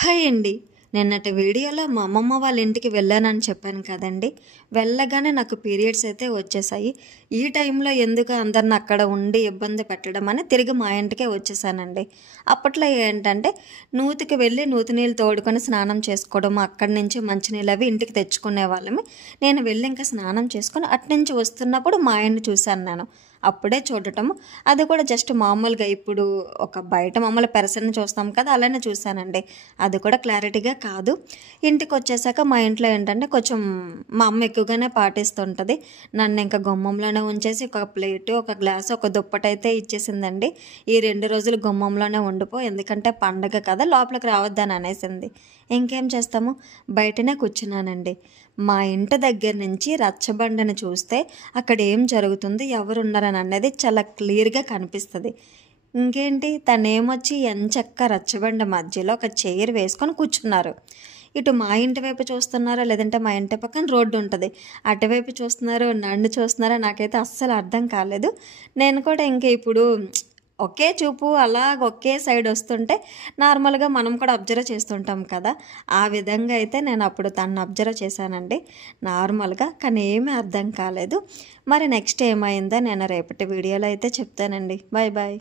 Hi అండి. నిన్నటి వీడియోలో మా అమ్మమ్మ వాళ్ళ ఇంటికి వెళ్ళానని చెప్పాను కదండీ! వెళ్ళగానే నాకు పీరియడ్స్ అయితే వచ్చేసాయి. ఈ టైంలో ఎందుకు అందరిని అక్కడ ఉండి ఇబ్బంది పెట్టడం అని తిరిగి మా ఇంటికే వచ్చేసానండి. అప్పట్లో ఏంటంటే నూతికి వెళ్ళి నూతి నీళ్ళు తోడుకొని స్నానం చేసుకోవడం, అక్కడి నుంచి మంచినీళ్ళు అవి ఇంటికి తెచ్చుకునేవాళ్ళమి. నేను వెళ్ళి ఇంకా స్నానం చేసుకొని అటునుంచి వస్తున్నప్పుడు మా ఆయన్ని చూశాను నేను. అప్పుడే చూడటం, అది కూడా జస్ట్ మామూలుగా ఇప్పుడు ఒక బయట మామూలు పెరసని చూస్తాం కదా, అలానే చూశానండి. అది కూడా క్లారిటీగా కాదు. ఇంటికొచ్చేసాక మా ఇంట్లో ఏంటంటే కొంచెం మా అమ్మ ఎక్కువగానే పాటిస్తుంటది. నన్ను ఇంకా గుమ్మంలోనే ఉంచేసి ఒక ప్లేటు, ఒక గ్లాసు, ఒక దుప్పటైతే ఇచ్చేసిందండి. ఈ 2 రోజులు గుమ్మంలోనే ఉండిపో, ఎందుకంటే పండగ కదా, లోపలికి రావద్దని అనేసింది. ఇంకేం చేస్తాము, బయటనే కూర్చున్నానండి. మా ఇంటి దగ్గర నుంచి రచ్చబండని చూస్తే అక్కడ ఏం జరుగుతుంది, ఎవరున్నారని అనేది చాలా క్లియర్‌గా కనిపిస్తది. ఇంకేంటి, తనేమొచ్చి ఎంచక్కా రచ్చబండ మధ్యలో ఒక చైర్ వేసుకొని కూర్చున్నారు. ఇటు మా ఇంటి వైపు చూస్తున్నారో, లేదంటే మా ఇంటి పక్కన రోడ్డు ఉంటది, అటువైపు చూస్తున్నారో, నన్ను చూస్తున్నారో నాకైతే అస్సలు అర్థం కాలేదు. నేను కూడా ఇంక ఇప్పుడు ఒకే చూపు అలాగ ఒకే సైడ్ వస్తుంటే నార్మల్‌గా మనం కూడా అబ్జర్వ్ చేస్తుంటాం కదా! ఆ విధంగా అయితే నేను అప్పుడు తనని అబ్జర్వ్ చేశానండి నార్మల్‌గా. కానీ ఏమీ అర్థం కాలేదు. మరి నెక్స్ట్ ఏమైందో నేను రేపటి వీడియోలో అయితే చెప్తానండి. Bye bye.